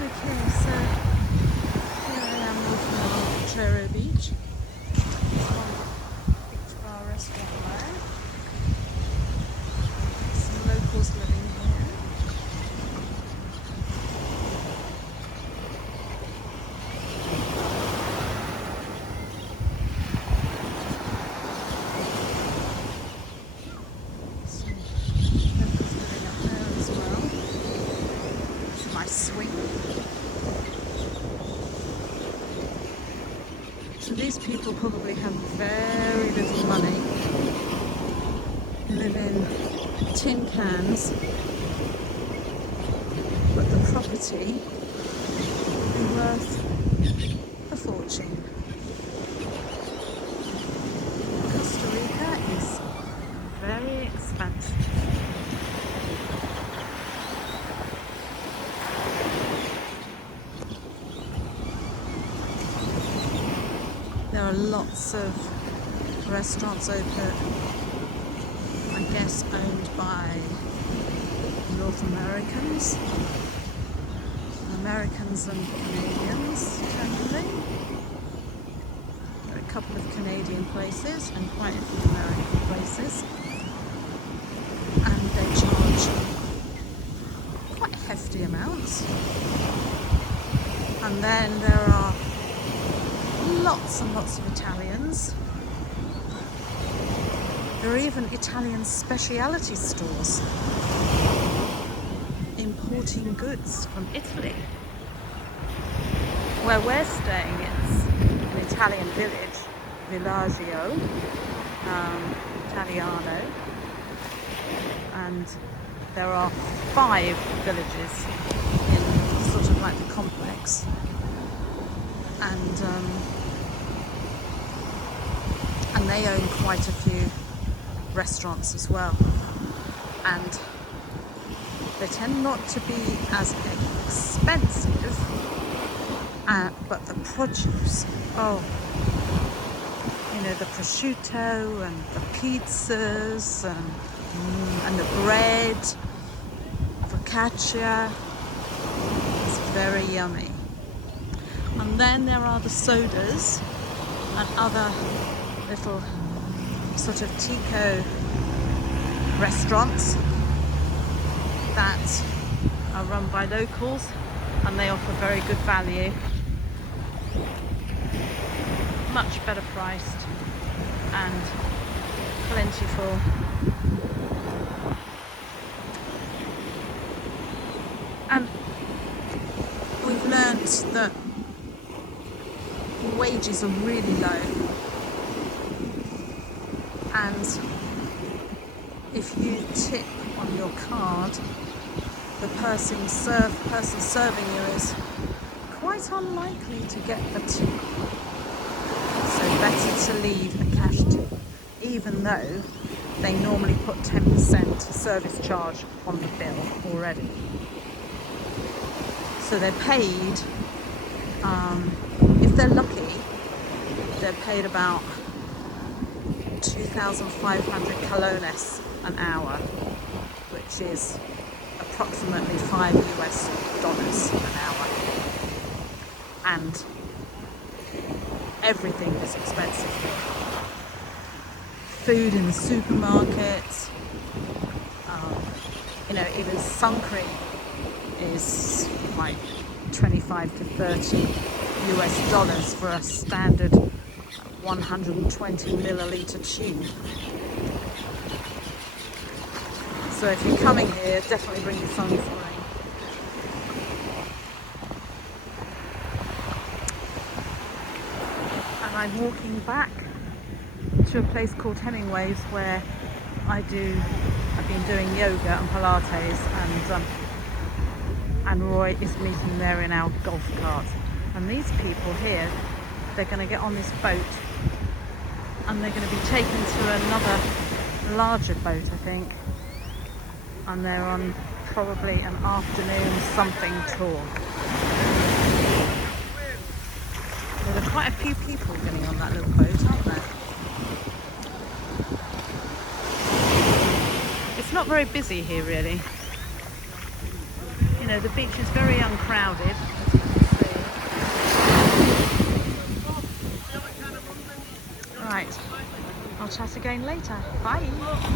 Okay, so here I am walking along Potrero Beach. Beach bar restaurant there. Some locals living here. Some locals living up there as well. It's a nice swing. So these people probably have very little money, live in tin cans, but the property will be worth a fortune. Costa Rica is very expensive. There are lots of restaurants open, I guess owned by North Americans and Canadians generally. There are a couple of Canadian places and quite a few American places, and they charge quite hefty amounts. And then there are lots and lots of Italians. There are even Italian specialty stores importing goods from Italy. Where we're staying, it's an Italian village, Villaggio Italiano, and there are 5 villages in sort of like the complex, and they own quite a few restaurants as well, and they tend not to be as expensive, but the produce, oh, you know, the prosciutto and the pizzas and the bread, focaccia, is very yummy. And then there are the sodas and other little sort of Tico restaurants that are run by locals, and they offer very good value, much better priced and plentiful. And we've learnt that wages are really low, and if you tip on your card, the person serving you is quite unlikely to get a tip. So better to leave a cash tip, even though they normally put 10% service charge on the bill already. So they're paid, if they're lucky, they're paid about 2,500 colones an hour, which is approximately $5 an hour. And everything is expensive here. Food in the supermarket, you know, even sun cream is like 25 to 30 US dollars for a standard 120 milliliter tube. So if you're coming here, definitely bring your sunscreen. And I'm walking back to a place called Hemingway's, where I've been doing yoga and Pilates, and Roy is meeting there in our golf cart. And these people here, they're going to get on this boat and they're going to be taken to another larger boat, I think, and they're on probably an afternoon something tour. So there are quite a few people getting on that little boat, aren't there? It's not very busy here really. You know, the beach is very uncrowded, as you can see. Right, I'll chat again later. Bye.